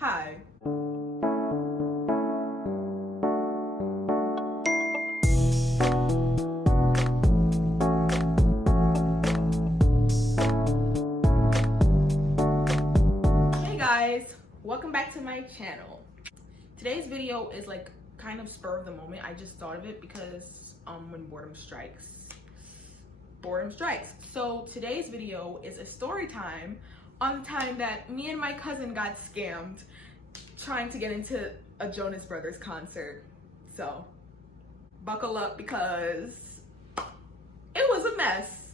Hi. Hey guys, welcome back to my channel. Today's video is like kind of spur of the moment. I just thought of it because when boredom strikes. So today's video is a story time on the time that me and my cousin got scammed trying to get into a Jonas Brothers concert. So buckle up because it was a mess.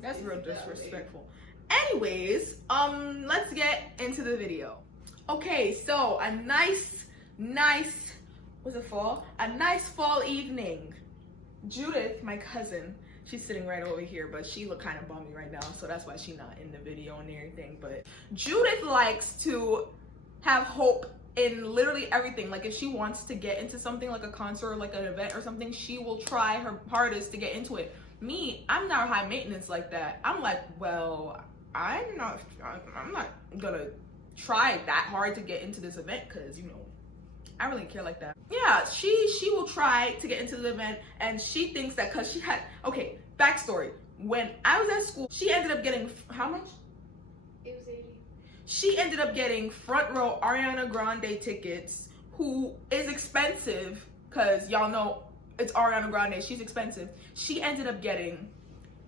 That's real disrespectful. Anyways, let's get into the video. Okay, so a nice, was it fall? A nice fall evening. Judith, my cousin, she's sitting right over here, but she look kind of bummy right now, so that's why she's not in the video and everything. But Judith likes to have hope in literally everything. Like if she wants to get into something like a concert or like an event or something, she will try her hardest to get into it. Me, I'm not high maintenance like that. I'm like, well, I'm not gonna try that hard to get into this event because, you know, I really care like that. Yeah, she will try to get into the event, and she thinks that because she had, okay, backstory. When I was at school, she ended up getting, how much? It was 80. She ended up getting front row Ariana Grande tickets, who is expensive because y'all know it's Ariana Grande, she's expensive. She ended up getting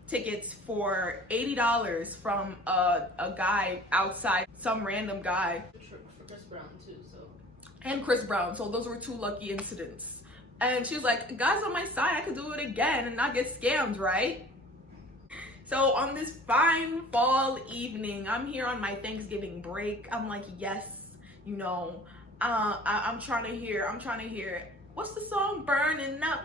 tickets for $80 from a guy outside, some random guy. For Chris Brown too, so. And Chris Brown, so those were two lucky incidents. And she was like, guys on my side, I could do it again and not get scammed, right? So on this fine fall evening, I'm here on my Thanksgiving break. I'm like, yes, you know, I'm trying to hear, what's the song? Burning up,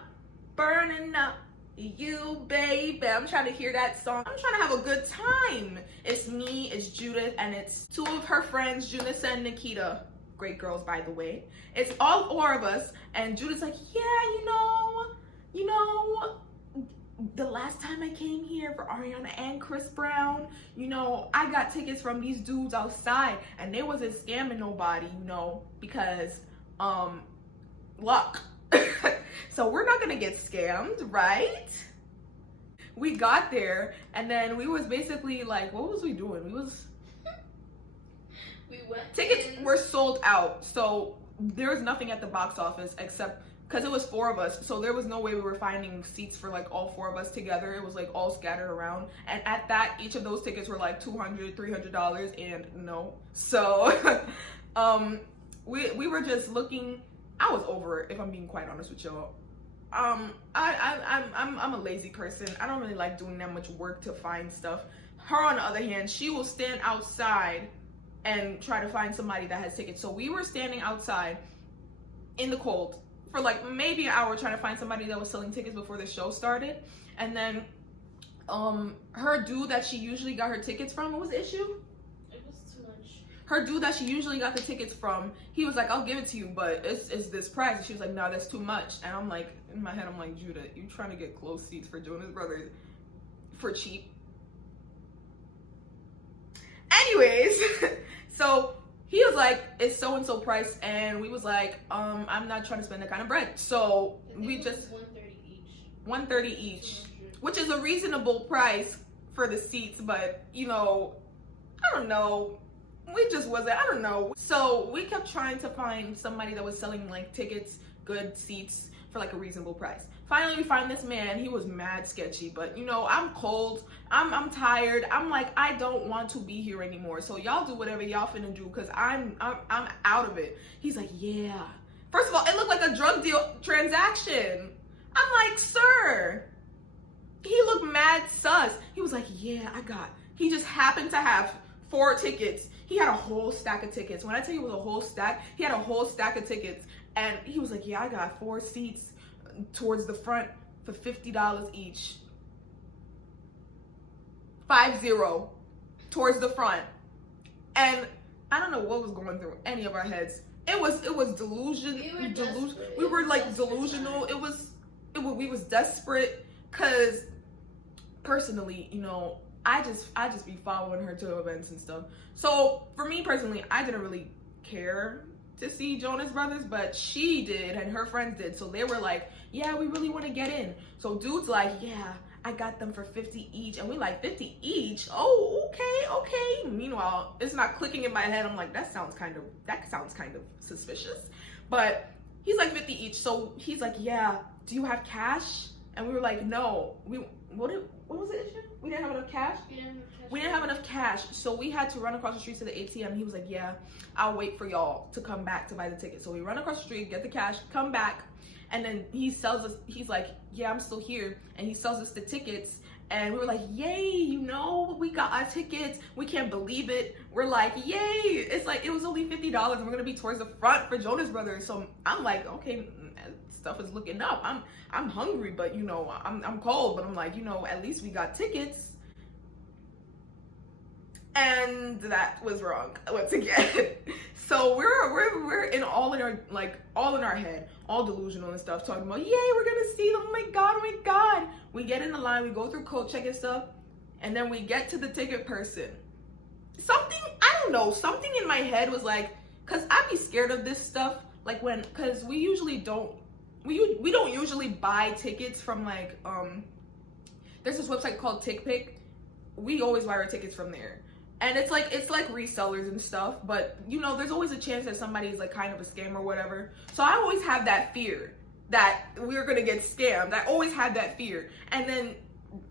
you baby. I'm trying to hear that song. I'm trying to have a good time. It's me, it's Judith, and it's two of her friends, Jonas and Nikita. Great girls, by the way. It's all four of us, and Judith's like, yeah, you know, the last time I came here for Ariana and Chris Brown, you know, I got tickets from these dudes outside, and they wasn't scamming nobody, you know, because, luck. So we're not gonna get scammed, right? We got there, and then we was basically like, what was we doing? We went. Tickets were sold out, so there was nothing at the box office except because it was four of us, so there was no way we were finding seats for like all four of us together. It was like all scattered around, and at that, each of those tickets were like $200, $300, and no. So we were just looking. I was over it, if I'm being quite honest with y'all. I'm a lazy person. I don't really like doing that much work to find stuff. Her, on the other hand, she will stand outside and try to find somebody that has tickets. So we were standing outside in the cold for like maybe an hour trying to find somebody that was selling tickets before the show started. And then her dude that she usually got her tickets from, what was the issue? Her dude that she usually got the tickets from, he was like, I'll give it to you, but it's this price. And she was like, no, that's too much. And I'm like, in my head, I'm like, Judah, you trying to get close seats for Jonas Brothers for cheap? Anyways, so he was like, it's so-and-so price. And we was like, I'm not trying to spend that kind of bread. So we just, $130 each, which is a reasonable price for the seats. But, you know, I don't know. We just wasn't, I don't know. So we kept trying to find somebody that was selling like tickets, good seats for like a reasonable price. Finally, we find this man. He was mad sketchy, but you know, I'm cold. I'm tired. I'm like, I don't want to be here anymore. So y'all do whatever y'all finna do, cause I'm out of it. He's like, yeah. First of all, it looked like a drug deal transaction. I'm like, sir. He looked mad sus. He was like, yeah, he just happened to have 4 tickets. He had a whole stack of tickets. When I tell you it was a whole stack, he had a whole stack of tickets. And he was like, yeah, I got 4 seats towards the front for $50 each. 50 towards the front. And I don't know what was going through any of our heads. It was delusion. We were like delusional. It we was desperate, because personally, you know, I just be following her to events and stuff. So for me personally, I didn't really care to see Jonas Brothers, but she did and her friends did. So they were like, yeah, we really want to get in. So dude's like, yeah, I got them for 50 each. And we like, 50 each? Oh, okay. Meanwhile, it's not clicking in my head. I'm like, that sounds kind of suspicious. But he's like 50 each. So he's like, yeah, do you have cash? And we were like, no. What was the issue? We didn't have enough cash? We didn't have enough cash. So we had to run across the street to the ATM. He was like, yeah, I'll wait for y'all to come back to buy the ticket. So we run across the street, get the cash, come back. And then he sells us, he's like, yeah, I'm still here. And he sells us the tickets. And we were like, yay, you know, we got our tickets. We can't believe it. We're like, yay. It's like, it was only $50 and we're going to be towards the front for Jonas Brothers. So I'm like, okay, stuff is looking up. I'm hungry, but you know, I'm cold, but I'm like, you know, at least we got tickets. And that was wrong once again. So we're in all in our head, all delusional and stuff, talking about, yay, we're gonna see them. Oh my god. We get in the line, we go through code check and stuff, and then we get to the ticket person. Something in my head was like, cause I'd be scared of this stuff, like cause we don't usually buy tickets from like there's this website called TickPick. We always buy our tickets from there. And it's like resellers and stuff, but you know, there's always a chance that somebody's like kind of a scam or whatever. So I always have that fear that we're gonna get scammed. I always had that fear. And then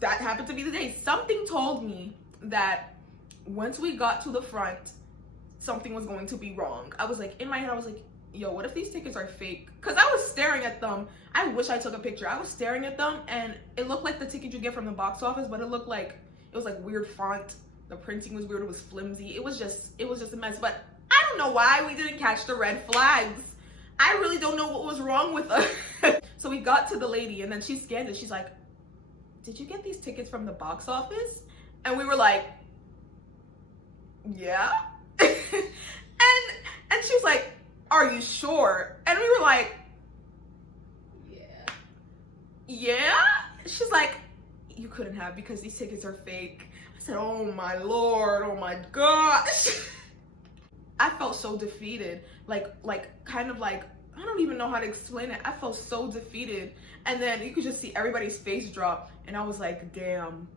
that happened to be the day. Something told me that once we got to the front, something was going to be wrong. I was like, in my head, I was like, yo, what if these tickets are fake? Because I was staring at them. I wish I took a picture. I was staring at them and it looked like the ticket you get from the box office, but it looked like, it was like weird font. The printing was weird, it was flimsy. It was just a mess. But I don't know why we didn't catch the red flags. I really don't know what was wrong with us. So we got to the lady and then she scanned it. She's like, did you get these tickets from the box office? And we were like, yeah. and she was like, are you sure? And we were like, yeah. She's like, you couldn't have because these tickets are fake. I said, oh my Lord, oh my gosh. I felt so defeated, kind of like, I don't even know how to explain it. I felt so defeated. And then you could just see everybody's face drop. And I was like, damn,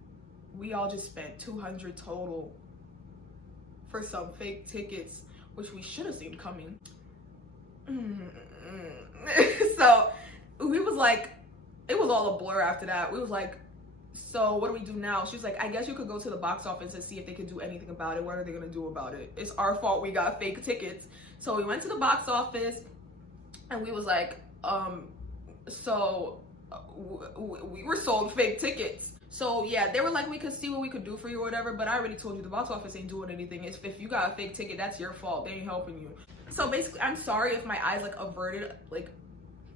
we all just spent $200 total for some fake tickets, which we should have seen coming. So we was like, it was all a blur after that. We was like, so what do we do now? She's like, I guess you could go to the box office and see if they could do anything about it. What are they gonna do about it? It's our fault we got fake tickets. So we went to the box office and we was like, we were sold fake tickets. So yeah, they were like, we could see what we could do for you or whatever, but I already told you the box office ain't doing anything. If you got a fake ticket, that's your fault. They ain't helping you. So basically, I'm sorry if my eyes averted,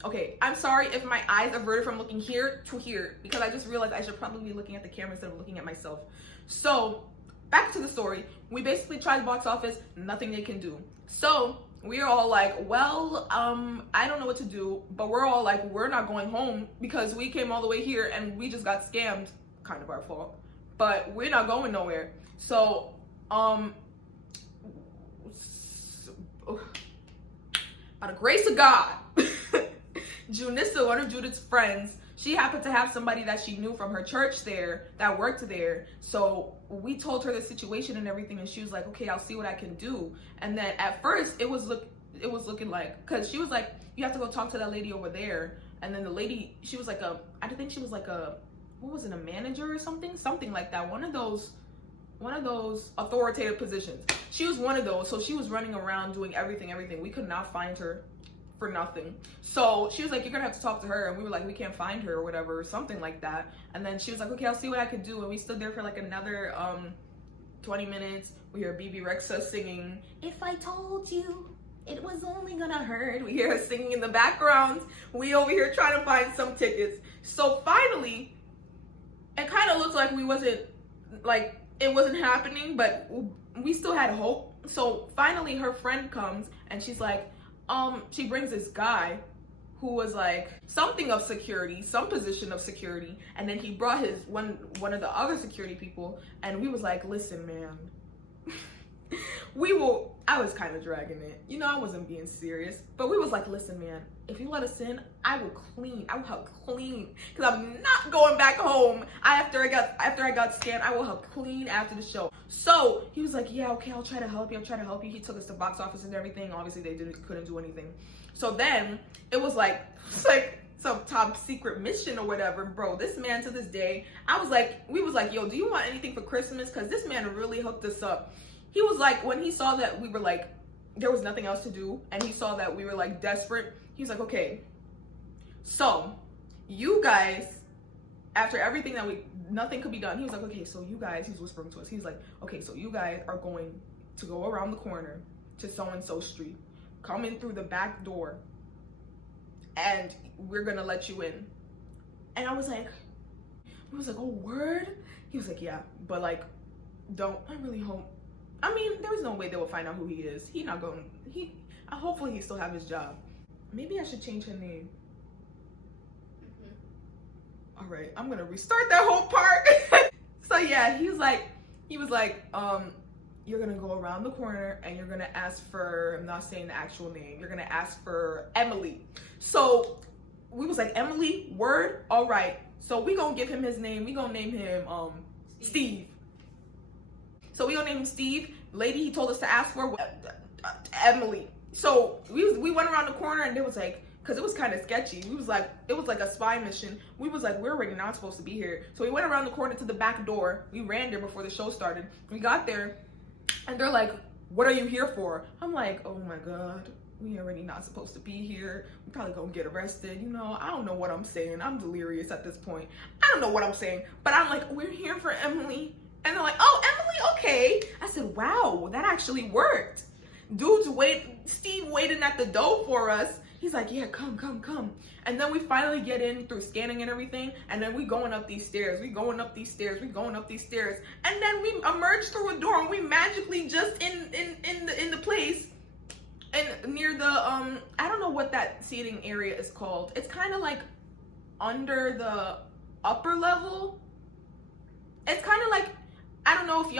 okay, I'm sorry if my eyes averted from looking here to here, because I just realized I should probably be looking at the camera instead of looking at myself. So back to the story. We basically tried the box office, nothing they can do. So we're all like, well, I don't know what to do, but we're all like, we're not going home because we came all the way here and we just got scammed. Kind of our fault, but we're not going nowhere. So, by the grace of God, Junissa, one of Judith's friends, she happened to have somebody that she knew from her church there that worked there. So we told her the situation and everything, and she was like, okay, I'll see what I can do. And then at first it was looking like, because she was like, you have to go talk to that lady over there. And then the lady, she was like I think she was like what was it, a manager or something like that, one of those authoritative positions. She was one of those. So she was running around doing everything. We could not find her for nothing. So she was like, you're gonna have to talk to her. And we were like, we can't find her or whatever, something like that. And then she was like, okay, I'll see what I could do. And we stood there for like another 20 minutes. We hear BB Rexa singing, if I told you it was only gonna hurt. We hear her singing in the background. We over here trying to find some tickets. So finally, it kind of looked like it wasn't happening, but we still had hope. So finally her friend comes and she's like, she brings this guy who was like something of security, some position of security, and then he brought his one of the other security people, and we was like, listen, man, I was kind of dragging it, you know, I wasn't being serious, but we was like, listen, man, if you let us in, I will help clean, because I'm not going back home after I got scanned. I will help clean after the show. So he was like, yeah, okay, I'll try to help you. He took us to box office and everything. Obviously they couldn't do anything. So then it was like some top secret mission or whatever, bro. This man, to this day, we was like, yo, do you want anything for Christmas? Because this man really hooked us up. He was like, when he saw that we were like, there was nothing else to do, and he saw that we were like desperate, he was like, okay, so you guys, after everything nothing could be done, he was like, okay, so you guys, he's whispering to us, he's like, okay, so you guys are going to go around the corner to so-and-so street, come in through the back door, and we're gonna let you in. And I was like, oh, word? He was like, yeah, but like, I really hope, I mean, there was no way they would find out who he is. Hopefully he still have his job. Maybe I should change her name. All right, I'm gonna restart that whole part. So yeah, he was like, you're gonna go around the corner and you're gonna ask for, I'm not saying the actual name, you're gonna ask for Emily. So we was like, Emily, word? All right. So we gonna give him his name. We gonna name him Steve. So we gonna name him Steve. Lady he told us to ask for Emily. So we went around the corner, and it was like, because it was kind of sketchy. It was like a spy mission. We was like, we're already not supposed to be here. So we went around the corner to the back door. We ran there before the show started. We got there, and they're like, what are you here for? I'm like, oh my God, we already not supposed to be here. We probably gonna get arrested. You know, I don't know what I'm saying. I'm delirious at this point. I don't know what I'm saying, but I'm like, we're here for Emily. And they're like, oh, Emily, okay. I said, wow, that actually worked. Steve waiting at the door for us. He's like, yeah, come. And then we finally get in through scanning and everything. And then we going up these stairs. And then we emerge through a door, and we magically just in the place. And near the, I don't know what that seating area is called. It's kind of like under the upper level. It's kind of like, I don't know if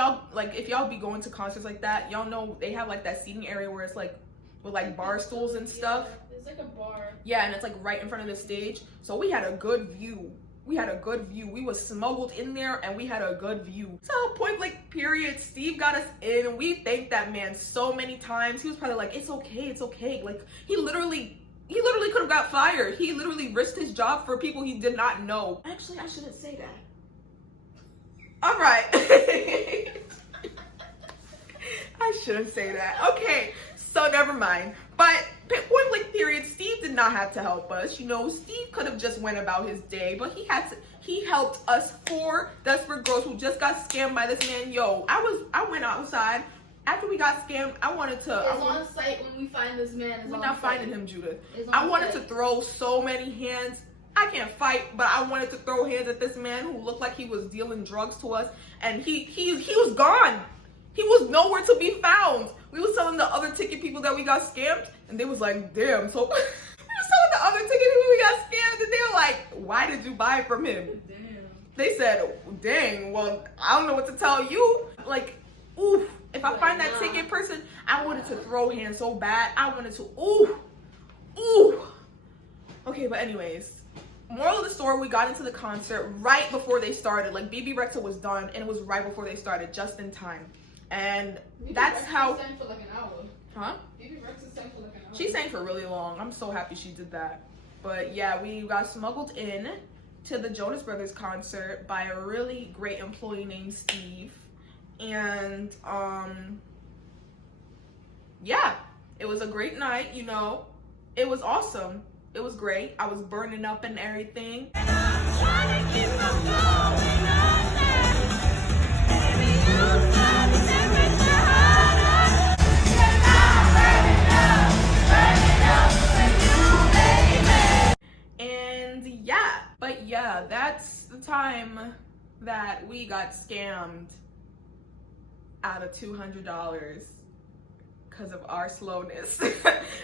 y'all be going to concerts like that, y'all know they have like that seating area where it's like with like bar stools and stuff. Yeah, it's like a bar. Yeah, and it's like right in front of the stage. So we had a good view. We was smuggled in there, and we had a good view. So point blank period, Steve got us in, and we thanked that man so many times. He was probably like, it's okay. Like he literally could have got fired. He literally risked his job for people he did not know. Actually, I shouldn't say that. All right. I shouldn't say that. Okay, so never mind. But point blank period, Steve did not have to help us. You know, Steve could have just went about his day, but he helped us 4 desperate girls who just got scammed by this man. Yo, I went outside after we got scammed. I wanted to. It's on site when we find this man. We're not finding him, Judith. I wanted to throw so many hands. I can't fight, but I wanted to throw hands at this man who looked like he was dealing drugs to us, and he was gone. He was nowhere to be found. We was telling the other ticket people that we got scammed, and they was like, damn. So we was telling the other ticket people we got scammed, and they were like, why did you buy from him? Damn. They said, dang, well, I don't know what to tell you. Like, oof. If I find that ticket person, I wanted to throw hands so bad. I wanted to, ooh. Okay, but anyways. Moral of the story, we got into the concert right before they started. Like, BB Rexa was done, and it was right before they started, just in time. And that's how. Sang for like an hour. Huh? BB Rexa sang for like an hour. She sang for really long. I'm so happy she did that. But yeah, we got smuggled in to the Jonas Brothers concert by a really great employee named Steve. And yeah, it was a great night, you know. It was awesome. It was great. I was burning up and everything. And I'm trying to keep from going under. Baby, you got the temperature higher. And I'm burning up for you, baby. And yeah, but yeah, that's the time that we got scammed out of $200. because of our slowness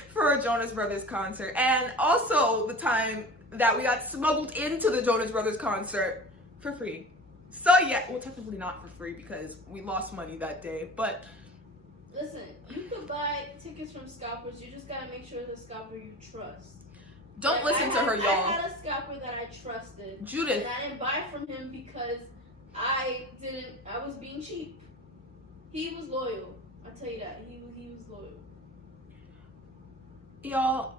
for a Jonas Brothers concert. And also the time that we got smuggled into the Jonas Brothers concert for free. So yeah, well, technically not for free because we lost money that day, but listen, you could buy tickets from scalpers. You just gotta make sure it's a scalper you trust. don't listen to her, y'all. I had a scalper that I trusted. Judith. And I didn't buy from him because I was being cheap. He was loyal. I'll tell you that. He was loyal. Y'all,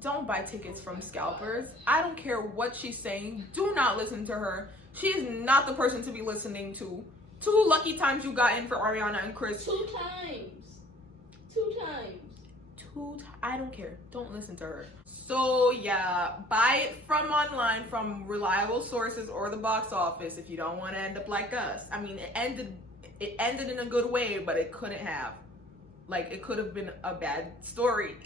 don't buy tickets from scalpers. I don't care what she's saying. Do not listen to her. She is not the person to be listening to. 2 lucky times you got in for Ariana and Chris. 2 times. 2 times. I don't care. Don't listen to her. So yeah, buy it from online, from reliable sources or the box office if you don't want to end up like us. I mean, it ended in a good way, but it couldn't have. Like, it could have been a bad story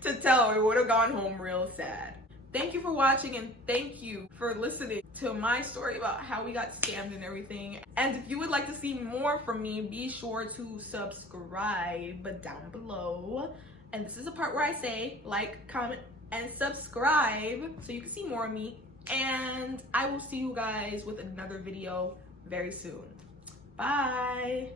to tell. We would have gone home real sad. Thank you for watching, and thank you for listening to my story about how we got scammed and everything. And if you would like to see more from me, be sure to subscribe down below. And this is the part where I say like, comment, and subscribe so you can see more of me. And I will see you guys with another video very soon. Bye.